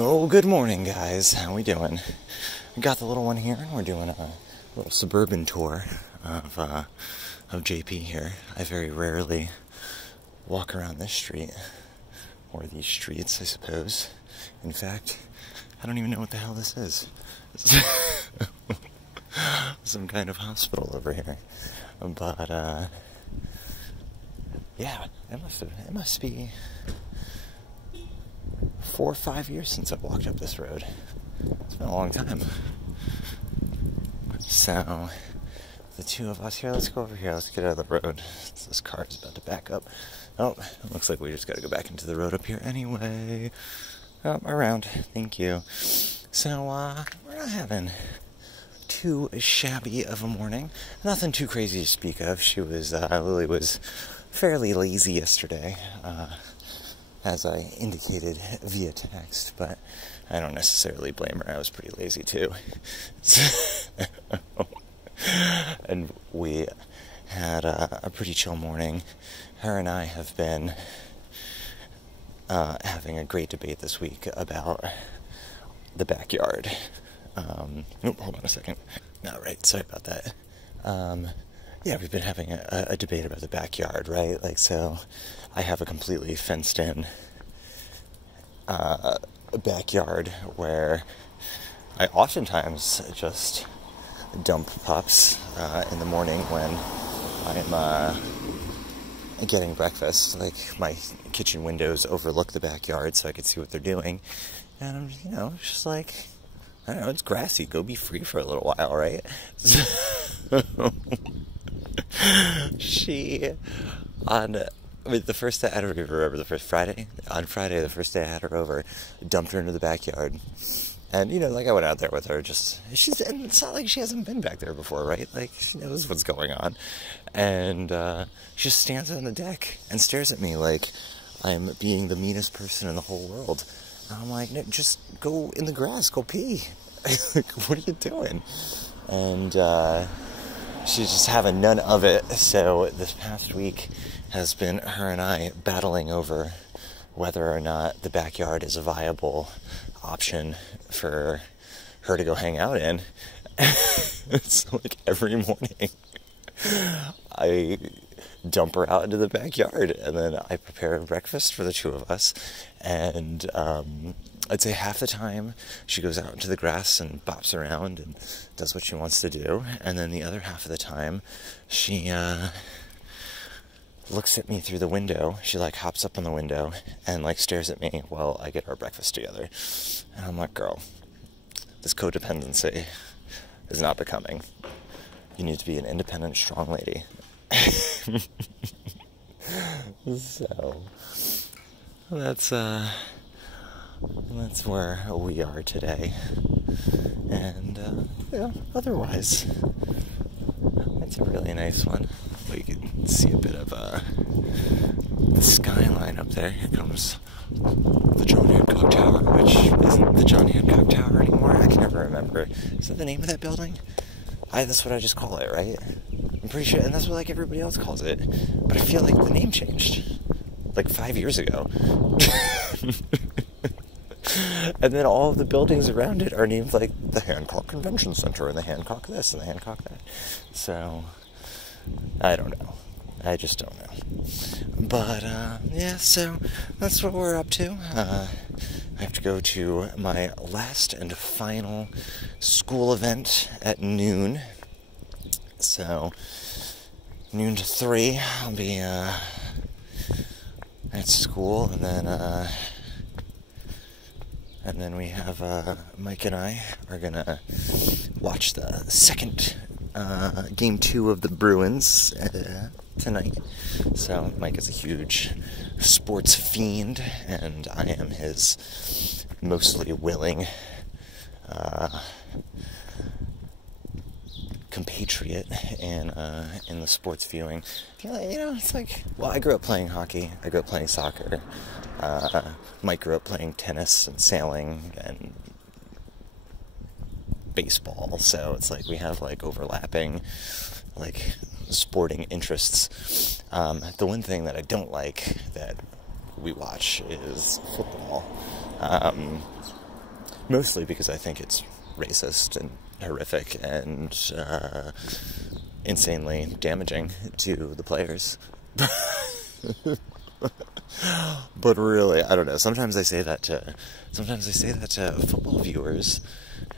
Oh, good morning, guys. How we doing? We got the little one here, and we're doing a little suburban tour of JP here. I very rarely walk around this street, or these streets, I suppose. In fact, I don't even know what the hell this is. Some kind of hospital over here. But, yeah, it must be 4 or 5 years since I've walked up this road. It's been a long time. So, the two of us here, let's go over here, let's get out of the road. This car is about to back up. Oh, it looks like we just gotta go back into the road up here anyway. Oh, around, thank you. So, we're not having too shabby of a morning. Nothing too crazy to speak of. Lily was fairly lazy yesterday, as I indicated via text, but I don't necessarily blame her. I was pretty lazy too. And we had a pretty chill morning. Her and I have been having a great debate this week about the backyard. Hold on a second. All right, sorry about that. Yeah, we've been having a debate about the backyard, right? Like, so I have a completely fenced-in backyard where I oftentimes just dump pups in the morning when I'm getting breakfast. Like, my kitchen windows overlook the backyard so I can see what they're doing. And I'm, just like, I don't know, it's grassy. Go be free for a little while, right? The first day I don't even remember, the first Friday, the first day I had her over, dumped her into the backyard. And, I went out there with her, and it's not like she hasn't been back there before, right? Like, she knows what's going on. And, she just stands on the deck and stares at me like I'm being the meanest person in the whole world. And I'm like, no, just go in the grass, go pee. Like, what are you doing? And, she's just having none of it. So this past week has been her and I battling over whether or not the backyard is a viable option for her to go hang out in. It's like every morning I dump her out into the backyard, and then I prepare breakfast for the two of us, and I'd say half the time she goes out into the grass and bops around and does what she wants to do, and then the other half of the time she looks at me through the window. She hops up on the window and stares at me while I get our breakfast together. And I'm like, girl, this codependency is not becoming. You need to be an independent, strong lady. So that's where we are today. And otherwise, it's a really nice one. You can see a bit of the skyline up there. Here comes the John Hancock Tower, which isn't the John Hancock Tower anymore. I can never remember. Is that the name of that building? That's what I just call it, right? I'm pretty sure, and that's what everybody else calls it. But I feel like the name changed 5 years ago. And then all of the buildings around it are named the Hancock Convention Center and the Hancock this and the Hancock that. So I don't know. I just don't know. But, so that's what we're up to. I have to go to my last and final school event at noon. So, noon to 3, I'll be, at school, and then we have, Mike and I are gonna watch the second Game 2 of the Bruins tonight. So Mike is a huge sports fiend, and I am his mostly willing compatriot in the sports viewing. It's I grew up playing hockey. I grew up playing soccer. Mike grew up playing tennis and sailing and baseball, so it's we have overlapping sporting interests. The one thing that I don't like that we watch is football. Mostly because I think it's racist and horrific and insanely damaging to the players. But really, I don't know. Sometimes I say that to football viewers,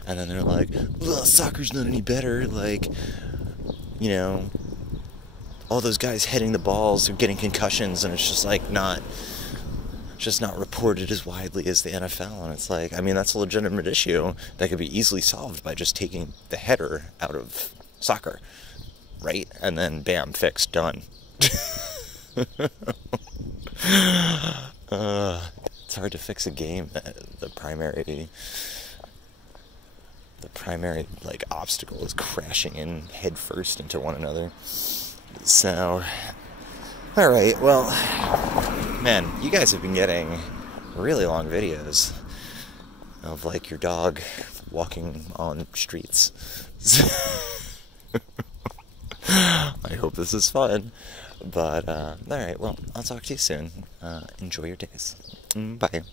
and then they're like, "Well, soccer's not any better." Like, you know, all those guys heading the balls are getting concussions, and it's just like not reported as widely as the NFL. And it's like, I mean, that's a legitimate issue that could be easily solved by just taking the header out of soccer, right? And then bam, fixed, done. It's hard to fix a game that the primary like obstacle is crashing in head first into one another. So, all right, well, man, you guys have been getting really long videos of like your dog walking on streets. I hope this is fun. But, alright, well, I'll talk to you soon. Enjoy your days. Bye.